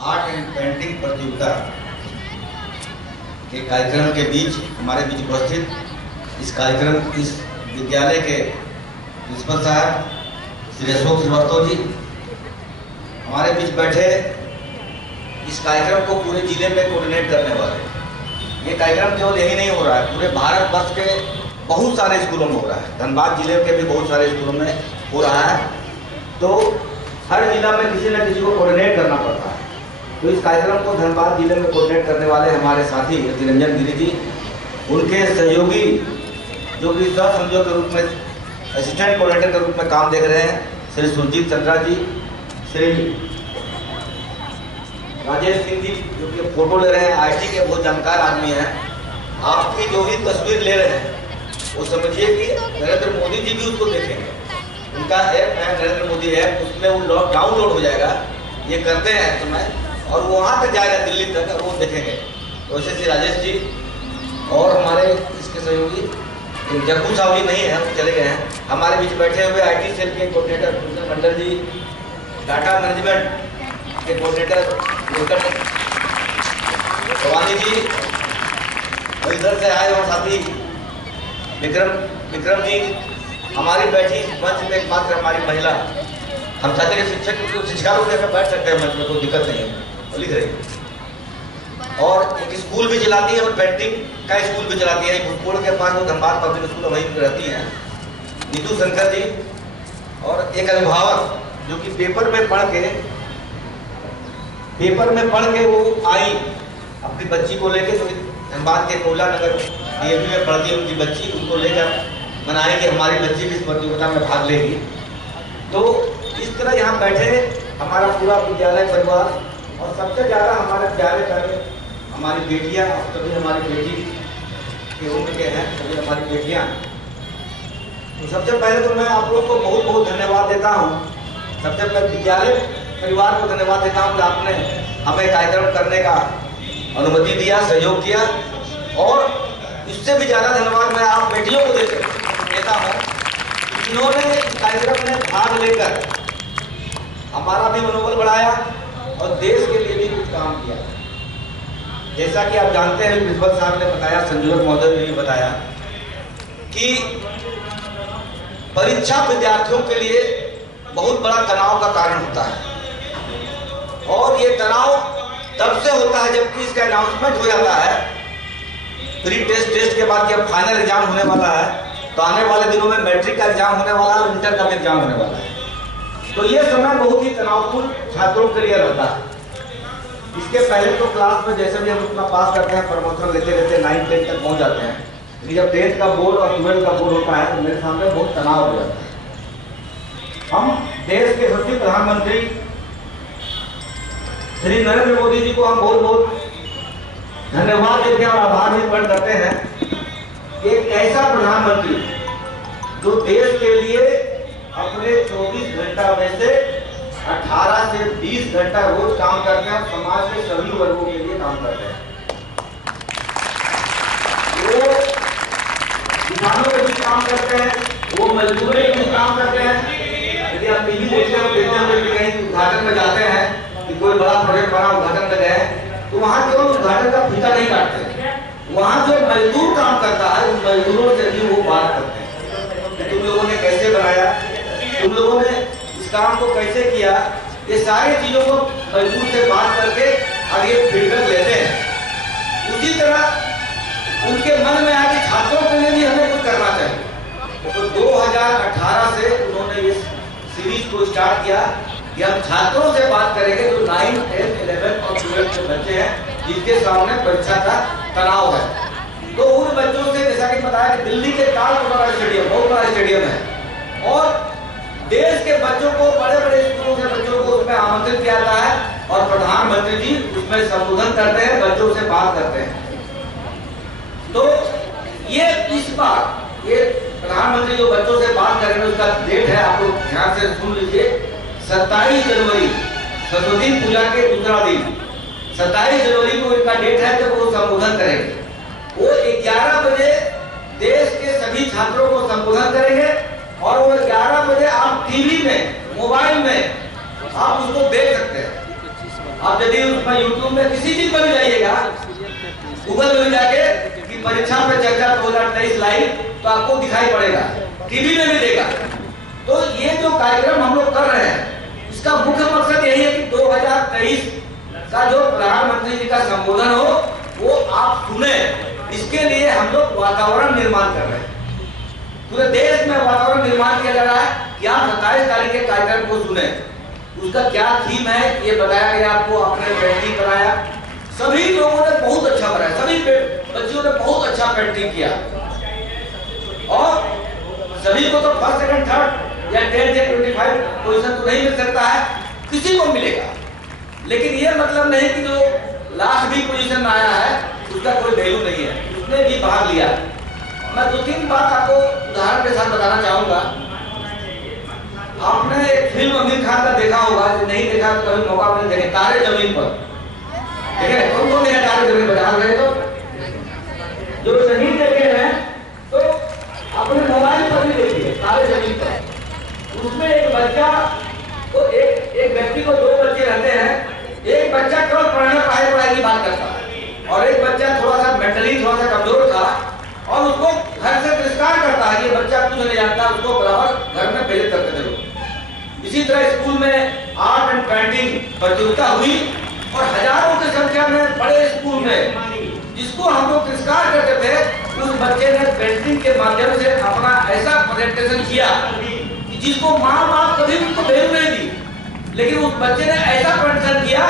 Art and painting प्रतियोगिता के कार्यक्रम के बीच हमारे बीच उपस्थित इस विद्यालय के प्रिंसिपल साहब श्री अशोक श्रीवास्तव जी हमारे बीच बैठे, इस कार्यक्रम को पूरे जिले में कोऑर्डिनेट करने वाले। ये कार्यक्रम केवल यही नहीं हो रहा है, पूरे भारतवर्ष के बहुत सारे स्कूलों में हो रहा है, धनबाद जिले के भी बहुत सारे स्कूलों में हो रहा है। तो हर जिला में किसी न किसी को कोऑर्डिनेट करना पड़ता है। तो इस कार्यक्रम को धनबाद जिले में कोऑर्डिनेट करने वाले हमारे साथी रतिरंजन गिरी जी, उनके सहयोगी जो कि सह संयोजक के रूप में असिस्टेंट कोऑर्डिनेटर के रूप में काम देख रहे हैं, श्री सुरजीत चंद्रा जी, श्री राजेश सिंह जी जो कि फोटो ले रहे हैं, आईटी के बहुत जानकार आदमी हैं। आपकी जो भी तस्वीर ले रहे हैं वो समझिए कि नरेंद्र मोदी जी भी उसको देखेंगे। उनका ऐप है नरेंद्र मोदी ऐप, उसमें वो डाउनलोड हो जाएगा, ये करते हैं समय, और वो वहाँ तक जाएगा दिल्ली तक, और वो देखेंगे। तो ऐसे श्री राजेश जी और हमारे इसके सहयोगी जग्गू साहब जी नहीं है, वो चले गए हैं। हमारे बीच बैठे हुए आईटी सेल के कोऑर्डिनेटर मंडल जी, डाटा मैनेजमेंट के कोऑर्डिनेटर भवानी जी, और इधर से आए और साथी विक्रम जी। हमारी बैठी मंच में एकमात्र हमारी महिला, हम चाहते हैं कि शिक्षिका लोग यहाँ बैठ सकते हैं मंच में, कोई दिक्कत नहीं है, लिख रही। और एक स्कूल भी चलाती है और पेंटिंग का स्कूल भी चलाती है, भूतपूर्व के पास वो धनबाद पब्लिक स्कूल वहीं रहती हैं, नीतू शंकर जी। और एक अभिभावक जो कि पेपर में पढ़ के वो आई अपनी बच्ची को लेके, जो धनबाद के कोला नगर डीएवी में पढ़ती है उनकी बच्ची, उनको लेकर बनाई कि हमारी बच्ची भी इस प्रतियोगिता में भाग लेगी। तो इस तरह यहाँ बैठे हमारा पूरा विद्यालय परिवार, और सबसे ज़्यादा हमारे प्यारे प्यारे हमारी बेटियाँ, सभी हमारी बेटी के उम्र के हैं, सभी हमारी बेटियाँ। तो सबसे पहले तो मैं आप लोग को बहुत बहुत धन्यवाद देता हूँ। सबसे पहले विद्यालय परिवार को धन्यवाद देता हूँ कि आपने हमें कार्यक्रम करने का अनुमति दिया, सहयोग किया। और इससे भी ज़्यादा धन्यवाद मैं आप बेटियों को देता हूँ, जिन्होंने कार्यक्रम में भाग लेकर हमारा भी मनोबल बढ़ाया और देश के लिए भी कुछ काम किया। जैसा कि आप जानते हैं, प्रिंसिपल साहब ने बताया, संयोजक महोदय ने भी बताया कि परीक्षा विद्यार्थियों के लिए बहुत बड़ा तनाव का कारण होता है, और ये तनाव तब से होता है जबकि इसका अनाउंसमेंट हो जाता है प्री टेस्ट के बाद कि अब फाइनल एग्जाम होने वाला है। तो आने वाले दिनों में मैट्रिक का एग्जाम होने वाला है और इंटर का भी एग्जाम होने वाला है। तो ये समय बहुत ही तनावपूर्ण छात्रों के लिए रहता है। इसके पहले तो क्लास में जैसे भी हम अपना पास करते हैं, प्रमोशन लेते लेते 9-10 तक पहुंच जाते हैं, लेकिन जब 10th का बोर्ड और 12th का बोर्ड होता है तो मेरे सामने बहुत तनाव हो जाता है। हम देश के यशस्वी प्रधानमंत्री श्री नरेंद्र मोदी जी को हम बहुत बहुत धन्यवाद देते हैं और आभार भी प्रकट करते हैं। एक ऐसा प्रधानमंत्री जो देश के लिए अपने 24 घंटा में से 18 से 20 घंटा रोज काम करते हैं, समाज के सभी वर्गों के लिए काम करते हैं। वो किसानों के भी काम करते हैं, वो मजदूरों के भी काम करते हैं। यदि आप टीवी देखते हैं कहीं उद्घाटन में जाते हैं कि कोई बड़ा प्रोजेक्ट बना उद्घाटन में गए, तो वहाँ केवल उद्घाटन का फीता नहीं काटते, वहाँ जो मजदूर काम करता है उन मजदूरों से भी वो बात करते हैं कि तुम लोगों ने कैसे बनाया, तुम लोगों ने इस काम को कैसे किया। ये सारी चीजों को मजदूर से बात करके आगे फीडबैक लेते हैं। उसी तरह उनके मन में आया कि छात्रों के लिए भी हमें कुछ करना चाहिए। तो 2018 से उन्होंने इस सीरीज को स्टार्ट किया कि हम छात्रों से बात करेंगे जो 9, 10, 11 और 12 के बच्चे हैं जिनके सामने परीक्षा का तनाव है। तो उन बच्चों से, जैसा कि बताया कि दिल्ली के तालकटोरा स्टेडियम बहुत बड़ा स्टेडियम है, और देश के बच्चों को, बड़े बड़े स्कूलों के बच्चों को उसमें आमंत्रित किया जाता है और प्रधानमंत्री जी उसमें संबोधन करते हैं, बच्चों से बात करते हैं। तो ये इस बार ये प्रधानमंत्री जो बच्चों से बात करेंगे उसका डेट है, आप लोग ध्यान से सुन लीजिए, 27 जनवरी, सरस्वती पूजा के दूसरा दिन 27 जनवरी को इनका डेट है जब वो संबोधन करेंगे। वो 11 बजे देश के सभी छात्रों को संबोधन करेंगे, और वो 11 बजे आप टीवी में, मोबाइल में आप उसको देख सकते हैं। आप यदि उसमें यूट्यूब में किसी चीज पर भी जाइएगा, गूगल में भी जाके कि परीक्षा पे चर्चा 2023 लाइव, तो आपको दिखाई पड़ेगा, टीवी में भी देगा। तो ये जो कार्यक्रम हम लोग कर रहे हैं, इसका मुख्य मकसद यही है कि 2023 का जो प्रधानमंत्री जी का संबोधन हो वो आप सुने। इसके लिए हम लोग वातावरण निर्माण कर रहे हैं, पूरे देश में वातावरण निर्माण किया जा रहा है कि आप 27 तारीख के कार्यक्रम को सुने। उसका क्या थीम है ये बताया गया आपको, आपने पेंटिंग कराया, सभी लोगों ने बहुत अच्छा कराया, सभी बच्चों ने बहुत अच्छा पेंटिंग किया, और सभी को तो फर्स्ट सेकंड थर्ड या 10 से 25 पोजीशन तो नहीं मिल सकता है, किसी को मिलेगा, लेकिन ये मतलब नहीं कि जो लास्ट भी पोजीशन में आया है उसका कोई वैल्यू नहीं है, उसने भी भाग लिया। मैं 2-3 बात आपको उदाहरण के साथ बताना चाहूंगा। आपने एक फिल्म आमिर खान का देखा होगा, जो नहीं देखा तो कभी मौका मिले देखे, तारे जमीन पर। ठीक है, कौन कौन देखा तारे जमीन पर? रहे तो जो नहीं देखे हैं तो अपने मोबाइल पर भी देखिए तारे जमीन पर। उसमें एक बच्चा तो एक व्यक्ति को 2 बच्चे रहते हैं, एक बच्चा केवल पढ़ाई की बात करता है और एक बच्चा थोड़ा सा मेंटली थोड़ा सा कमजोर था, और उसको घर से तिरस्कार करता है, ये बच्चा कुछ नहीं जानता, उसको बराबर घर में प्रेरित करते थे लोग। इसी तरह स्कूल में आर्ट एंड पेंटिंग प्रतियोगिता हुई, और हजारों की संख्या में बड़े स्कूल में जिसको हम लोग तिरस्कार करते थे, उस बच्चे ने पेंटिंग के माध्यम से अपना ऐसा प्रेजेंटेशन किया कि जिसको माँ बाप कभी उसको वैल्यू नहीं दी, लेकिन उस बच्चे ने ऐसा प्रेजेंटेशन किया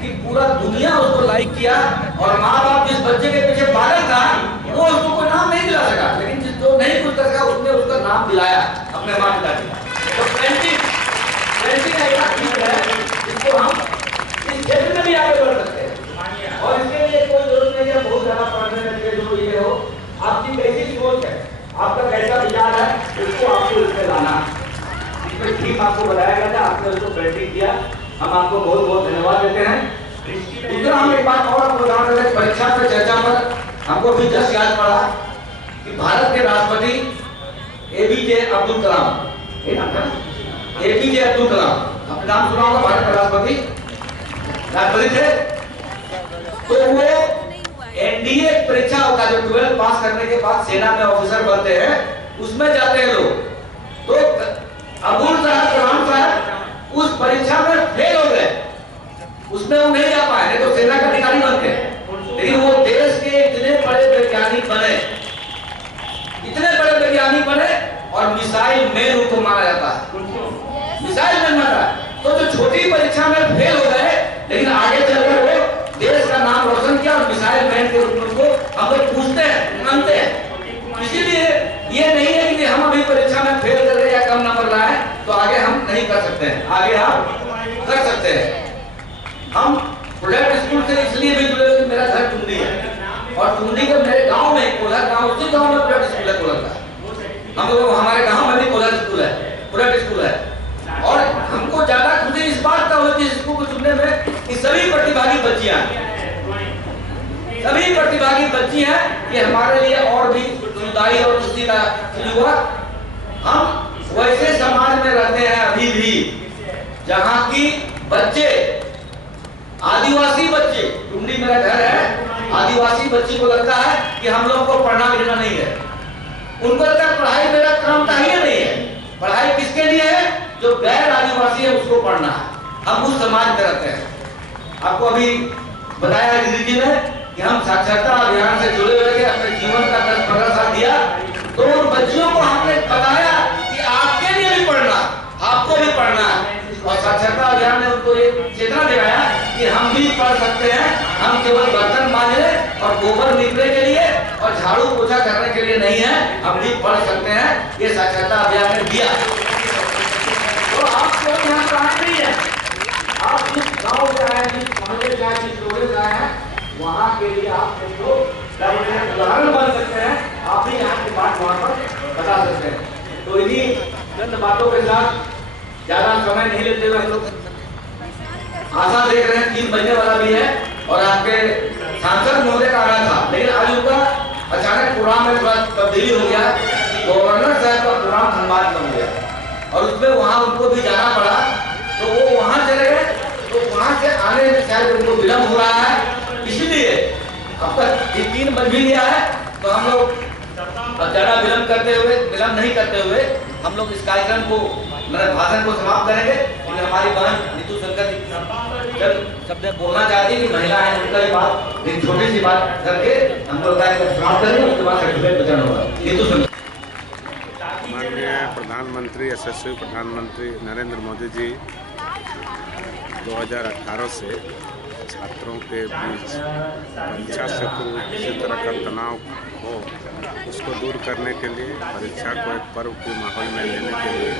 कि पूरा दुनिया उसको लाइक किया, और माँ बाप जिस बच्चे के पीछे पागल था वो उसको कोई नाम नहीं दिला सका, लेकिन जो नहीं कुछ कर सका उसने उसका नाम दिलाया अपने माँ पिता का। तो पेंटिंग ऐसा चीज है जिसको हम इस क्षेत्र में भी आगे बढ़ सकते हैं, और इसके लिए कोई जरूरत नहीं है बहुत ज्यादा पढ़ने में जो ये हो, आपकी कैसी सोच है, आपका कैसा विचार है, उसको आपको इसमें लाना। इसमें थीम आपको बताया गया था, आपने उसको पेंटिंग किया, हम आपको बहुत बहुत धन्यवाद देते हैं। दूसरा हम एक बात और आपको बता रहे थे, परीक्षा पे चर्चा पर हमको भी जस्ट याद पड़ा कि भारत के राष्ट्रपति एपीजे अब्दुल कलाम, एपीजे अब्दुल कलाम, आपने नाम सुना होगा, भारत के राष्ट्रपति थे। तो वो एनडीए परीक्षा होता है जो 12 पास करने के बाद सेना में ऑफिसर बनते हैं, उसमें जाते हैं लोग। तो अब्दुल कलाम साहब उस परीक्षा में फेल हो गए, उसमें वो नहीं जा पाए, तो सेना का अधिकारी बनते हैं, लेकिन वो देश के इतने बड़े वैज्ञानिक बने, इतने बड़े वैज्ञानिक बने, और मिसाइल मैन उनको माना जाता है, मिसाइल मैन माना। तो जो छोटी परीक्षा में फेल हो गए, लेकिन आगे चलकर वो देश का नाम रोशन किया, और मिसाइल मैन के रूप में उनको हम लोग पूछते हैं, मानते हैं। इसीलिए ये नहीं है कि हम अभी परीक्षा में फेल कर रहे या कम नंबर लाए तो आगे हम नहीं कर सकते हैं, आगे आप कर सकते हैं। हम प्रोडक्ट स्कूल से इसलिए भी जुड़े कि मेरा घर टुंडी है, और टुंडी के मेरे गांव में कोलर गांव, उसी गांव में प्रोडक्ट स्कूल है कोलर का। हम लोग हमारे गांव में भी कोलर स्कूल है, प्रोडक्ट स्कूल है, और हमको ज्यादा खुशी इस बात का होती है स्कूल को चुनने में कि सभी प्रतिभागी बच्चियां, सभी प्रतिभागी बच्ची हैं, ये हमारे लिए और भी सुखदाई और खुशी का हुआ। हम वैसे समाज में रहते हैं अभी भी जहाँ की बच्चे, आदिवासी बच्चे, टुंडी मेरा घर है, आदिवासी बच्ची को लगता है कि हम लोग को पढ़ना लिखना नहीं है, उनको लगता है पढ़ाई मेरा काम का ही नहीं है। पढ़ाई किसके लिए है? जो गैर आदिवासी है उसको पढ़ना है। हम उस समाज में रहते हैं। आपको अभी बताया दीदी जी ने कि हम साक्षरता अभियान से जुड़े हुए थे, अपने जीवन का 10-15 साल दिया, तो उन बच्चियों को हमने बताया कि आपके लिए भी पढ़ना, आपको भी पढ़ना है, और साक्षरता अभियान ने उनको एक चेतना दिलाया कि हम भी पढ़ सकते हैं, हम केवल बर्तन मांजने और गोबर निकलने के लिए और झाड़ू पोछा करने के लिए नहीं है, हम भी पढ़ सकते हैं। ये साक्षरता अभियान ने दिया। तो आपको यहाँ पढ़ाई नहीं है, आप जिस गाँव से आए, जिस मोहल्ले से आए, जिस टोले से आए हैं, वहाँ के लिए आप इसको उदाहरण बन सकते हैं, आप भी यहाँ की बात वहाँ पर बता सकते हैं। तो इन्हीं चंद बातों के साथ ज्यादा समय नहीं लेते हुए हम लोग आशा देख रहे हैं 3 बजने वाला भी है, और आपके सांसद महोदय का आना था, लेकिन आज उनका अचानक प्रोग्राम में थोड़ा तब्दीली हो गया, गवर्नर साहब का प्रोग्राम धनबाद में हो गया, और उसमें वहाँ उनको भी जाना पड़ा, तो वो वहाँ चले गए। तो वहाँ से आने में शायद उनको विलम्ब हो रहा है, इसलिए अब तक ये 3 बज भी गया है, तो हम लोग ज्यादा विलम्ब नहीं करते हुए हम लोग इस कार्यक्रम को, मेरे भाषण को समाप्त करेंगे। हमारी बहन नीतू शंकर जी जब शब्द बोलना चाहती कि महिला है, उनका ही बात, एक छोटी सी बात करके हम लोग कार्यक्रम समाप्त करेंगे, उसके बाद सर्टिफिकेट वितरण होगा। नीतू शंकर। माननीय प्रधानमंत्री, यशस्वी प्रधानमंत्री नरेंद्र मोदी जी 2018 से छात्रों के बीच परीक्षा से पूर्व किसी तरह का तनाव हो, उसको दूर करने के लिए, परीक्षा को एक पर्व के माहौल में लेने के लिए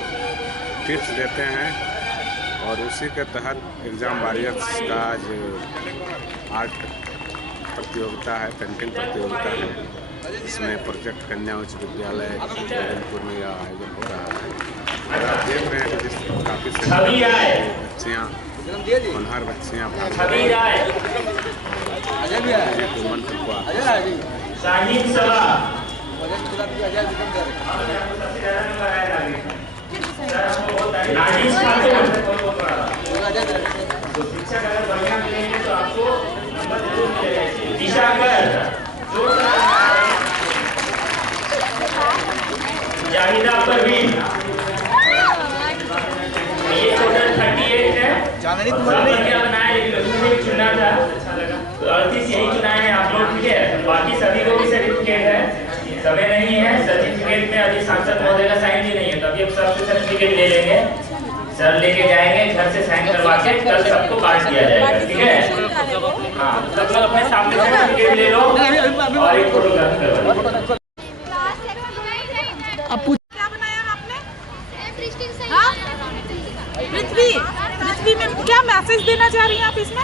टिप्स देते हैं। और उसी के तहत एग्ज़ाम वॉरियर्स का जो आर्ट प्रतियोगिता है, पेंटिंग प्रतियोगिता है, इसमें प्रोजेक्ट कन्या उच्च विद्यालय जबलपुर में यह आयोजन हो रहा है। और आप देख रहे हैं कि जिस काफ़ी बच्चियाँ, होनहार बच्चियाँ मंत्र को जाहिदा परवीन, ये टोटल 38 है। चांदनी तुम्हारे क्या बनाया, लेकिन उसमें एक चुना था, अच्छा लगा, तो 38 यही चुना है आप लोग, ठीक है। बाकी सभी को भी सर्टिफिकेट है, समय नहीं है सर्टिफिकेट में, अभी सांसद महोदय का साइन भी नहीं है, तभी अब सबसे सर्टिफिकेट ले लेंगे, सर लेके जाएंगे घर से साइन करवा के, कल सबको बांट दिया जाएगा, ठीक है। हाँ, सब लोग अपने सामने सर्टिफिकेट ले लो और एक फोटोग्राफ करवा लो। क्या बनाया आपने? हाँ? पृथ्वी में क्या मैसेज देना चाह रही हैं आप इसमें?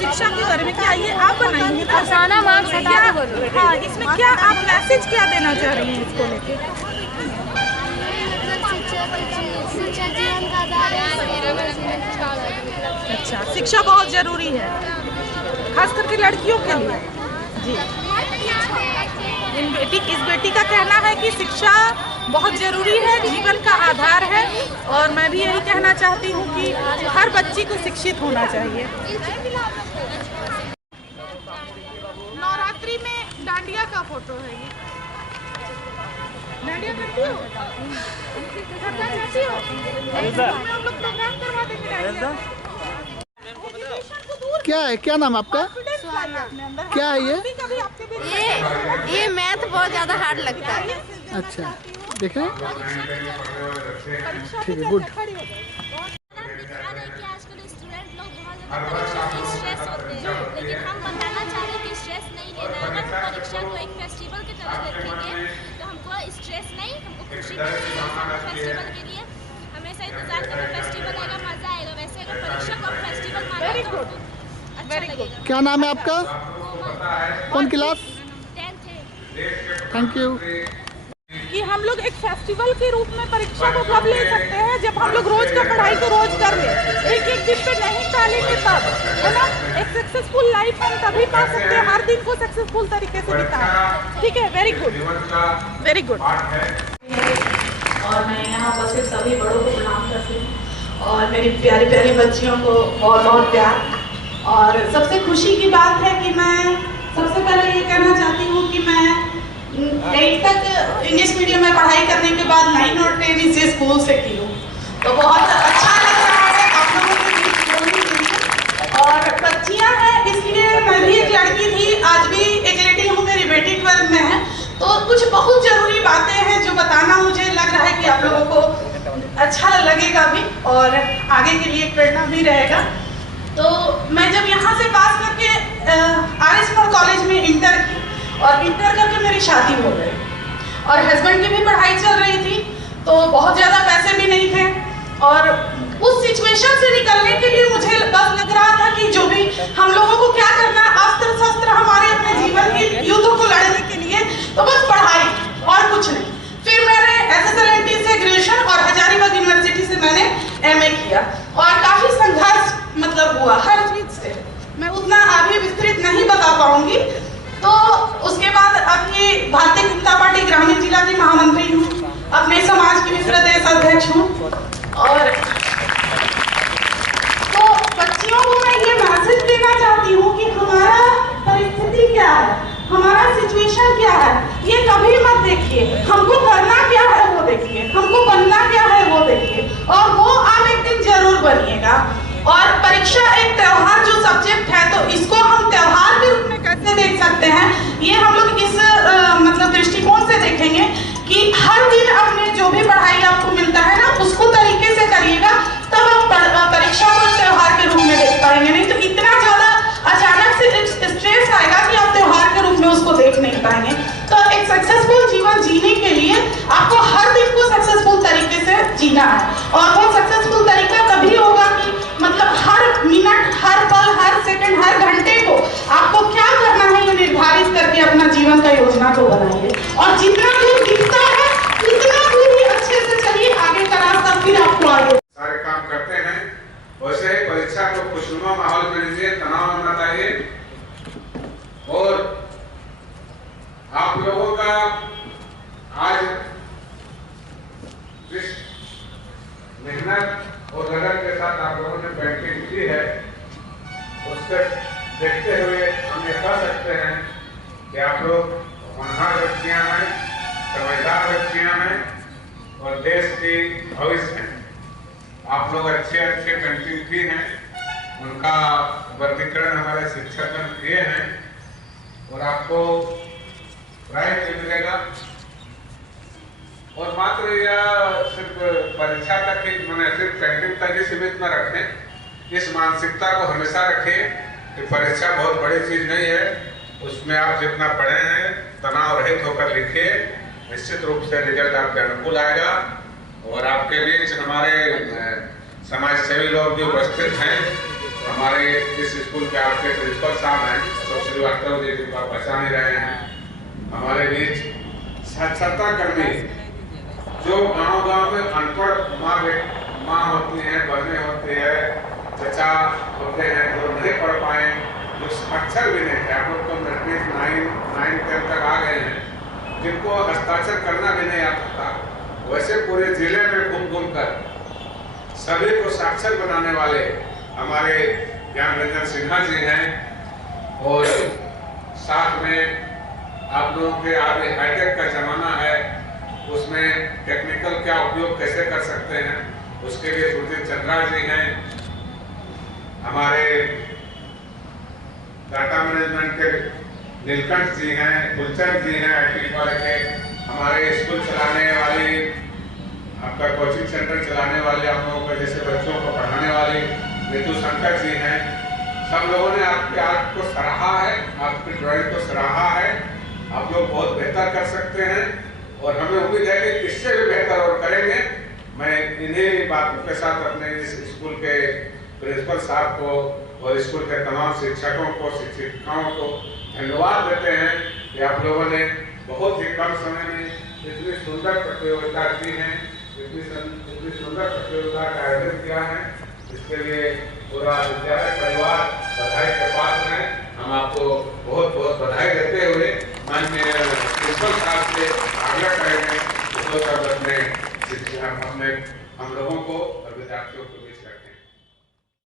शिक्षा के बारे में क्या ये आप बनाएंगे ना? फसाना मार्क्स हटा के बोलो। हाँ, इसमें क्या आप मैसेज क्या देना चाह रही हैं इसको लेके? शिक्षा जीवन का आधार है। अच्छा, शिक्षा बहुत जरूरी है, खास करके लड़कियों के लिए। जी, इस बेटी का कहना है कि शिक्षा बहुत ज़रूरी है, जीवन का आधार है, और मैं भी यही कहना चाहती हूँ कि हर बच्ची को शिक्षित होना चाहिए। नवरात्रि में डांडिया का फोटो है ये। डांडिया करती हो? करना चाहती हो? हम लोग प्रोग्राम करवा देंगे डांडिया। क्या है, क्या नाम आपका? क्या है ये? ये मैथ बहुत ज्यादा हार्ड लगता है। अच्छा, देखें, ठीक है, गुड। आजकल स्टूडेंट लोग बहुत ज़्यादा परीक्षा से स्ट्रेस होते हैं, लेकिन हम बताना चाह रहे हैं कि स्ट्रेस नहीं लेना है। अगर हम परीक्षा को एक फेस्टिवल की तरह देखेंगे तो हमको स्ट्रेस नहीं, हमको खुशी मिलेगी। फेस्टिवल के लिए हमेशा इंतजार करो, फेस्टिवल आएगा, मजा आएगा। वैसे अगर परीक्षा को फेस्टिवल माने तो अच्छा लगेगा। क्या नाम है आपका? कौन क्लास? 10th है। Thank you. कि हम लोग एक फेस्टिवल के रूप में परीक्षा को कब ले सकते हैं, जब हम लोग रोज का पढ़ाई को रोज कर ले, एक दिन पे नहीं टालेंगे तब, है ना। एक सक्सेसफुल लाइफ हम तभी पा सकते हैं, हर दिन को सक्सेसफुल तरीके से बिताएं। ठीक है, वेरी गुड, वेरी गुड। और मैं यहाँ उपस्थित सभी बड़ों को प्रणाम करती हूँ, और मेरी प्यारी प्यारी बच्चियों को बहुत बहुत प्यार। और सबसे खुशी की बात है कि मैं सबसे पहले ये कहना चाहती हूँ कि मैं 8 तक इंग्लिश मीडियम में पढ़ाई करने के बाद 9 और 10 इसी स्कूल से की हूँ, तो बहुत अच्छा लग रहा है आप लोगों के बीच बोलने के लिए। और बच्चियाँ हैं, इसलिए मैं भी एक लड़की थी, आज भी एक लेडी हूँ, मेरी बेटी 12 में है, तो कुछ बहुत ज़रूरी बातें हैं जो बताना मुझे लग रहा है कि आप लोगों को अच्छा लगेगा भी, और आगे के लिए प्रेरणा भी रहेगा। तो मैं जब यहाँ से पास करके RS मोड़ कॉलेज में इंटर की, और इंटर करके मेरी शादी हो गई, और हस्बैंड की भी पढ़ाई चल रही थी, तो बहुत ज़्यादा पैसे भी नहीं थे, और उस सिचुएशन से निकलने के लिए मुझे बस लग रहा था कि जो भी हम लोगों को क्या करना, अस्त्र शस्त्र हमारे अपने जीवन के युद्धों को लड़ने के लिए, तो बस पढ़ाई और कुछ नहीं। फिर मैंने SSLNT से ग्रेजुएशन और हजारीबाग यूनिवर्सिटी से मैंने MA किया, और काफ़ी संघर्ष मतलब हुआ हर चीज़ से, मैं उतना आगे विस्तृत नहीं बता पाऊंगी। तो उसके बाद अब ये भारतीय जनता पार्टी ग्रामीण जिला की महामंत्री हूँ, अपने समाज की भी प्रदेश अध्यक्ष हूँ, और क्या है, हमारा सिचुएशन क्या है, ये कभी मत देखिए। हमको करना क्या है वो देखिए, हमको बनना क्या है वो देखिए, और वो आप एक दिन जरूर बनिएगा। और परीक्षा एक त्योहार जो सब्जेक्ट है, तो इसको हम त्योहार के रूप में कैसे देख सकते हैं, ये हम लोग इस मतलब दृष्टिकोण से देखेंगे कि हर दिन अपने जो भी पढ़ाई आपको मिलता है ना, उसको तरीके से करिएगा, तब आप परीक्षा को त्योहार के रूप में देख पाएंगे। नहीं तो इतना ज्यादा अचानक से स्ट्रेस आएगा कि आप त्योहार के रूप में उसको देख नहीं पाएंगे। तो एक सक्सेसफुल जीवन जीने के लिए आपको हर दिन को सक्सेसफुल तरीके से जीना है, और वो सक्सेसफुल तरीका तभी होगा कि मतलब हर मिनट, हर पल, हर सेकंड, हर घंटे को आपको क्या करना है ये निर्धारित करके अपना जीवन का योजना को बनाइए, और जितना दूर दिखता है उतना दूर ही अच्छे से चलिए, आगे का रास्ता फिर आपको आगे। सारे काम करते हैं, वैसे ही परीक्षा को खुशनुमा माहौल में लीजिए, तनाव होना चाहिए। और आप लोगों का आज जिस मेहनत और लगन के साथ आप लोगों ने पेंटिंग की है, उससे देखते हुए हम ये कह सकते हैं कि आप लोग होनहार व्यक्तियां हैं, समझदार व्यक्तियां हैं और देश की भविष्य हैं। आप लोग अच्छे अच्छे पेंटिंग की हैं, उनका वर्गीकरण हमारे शिक्षक ने किए हैं, और आपको प्राइज मिलेगा। और मात्र यह सिर्फ परीक्षा तक ही, मैंने सिर्फ पेंटिंग तक ही सीमित न रखें। इस मानसिकता को हमेशा रखें कि परीक्षा बहुत बड़ी चीज नहीं है, उसमें आप जितना पढ़े हैं तनाव रहित होकर लिखिए, निश्चित रूप से रिजल्ट आपके अनुकूल आएगा। और आपके बीच हमारे समाज सेवी लोग भी उपस्थित हैं। हमारे इस स्कूल के आपके प्रिंसिपल साहब हैं, अशोक श्रीवास्तव जी, जिनको आप पहचान ही रहे हैं। हमारे बीच साक्षरता कर्मी जो गांव-गांव में अनपढ़ माँ होती हैं, बहनें होती है, चचा होते हैं जो नहीं पढ़ पाए, जो साक्षर भी नहीं थे, आप लोग तो मैट्रिक 9, 10 तक आ गए हैं, जिनको हस्ताक्षर करना भी नहीं आता था, वैसे पूरे जिले में घूम कर सभी को साक्षर बनाने वाले हमारे ज्ञान रंजन सिन्हा जी हैं। और साथ में आप लोगों के आगे हाईटेक का जमाना है, उसमें टेक्निकल क्या उपयोग कैसे कर सकते हैं, उसके लिए सुरजीत चंद्रा जी हैं। हमारे डाटा मैनेजमेंट के नीलकंठ जी हैं, फुलचंद जी हैं, IT वाले के। हमारे स्कूल चलाने वाली, आपका कोचिंग सेंटर चलाने वाले, आप लोगों के जैसे बच्चों को पढ़ाने वाले नीतू शंकर जी हैं। सब लोगों ने आपके आर्ट को सराहा है, आपकी ड्राइंग को सराहा है। आप लोग बहुत बेहतर कर सकते हैं, और हमें उम्मीद है कि इससे भी बेहतर और करेंगे। मैं इन्हीं बातों के साथ अपने इस स्कूल के प्रिंसिपल साहब को और स्कूल के तमाम शिक्षकों को, शिक्षिकाओं को धन्यवाद देते हैं कि आप लोगों ने बहुत ही कम समय में इतनी सुंदर प्रतियोगिता की है, इतनी सुंदर प्रतियोगिता का आयोजन किया है। इसके लिए पूरा विद्यालय परिवार बधाई के पात्र है।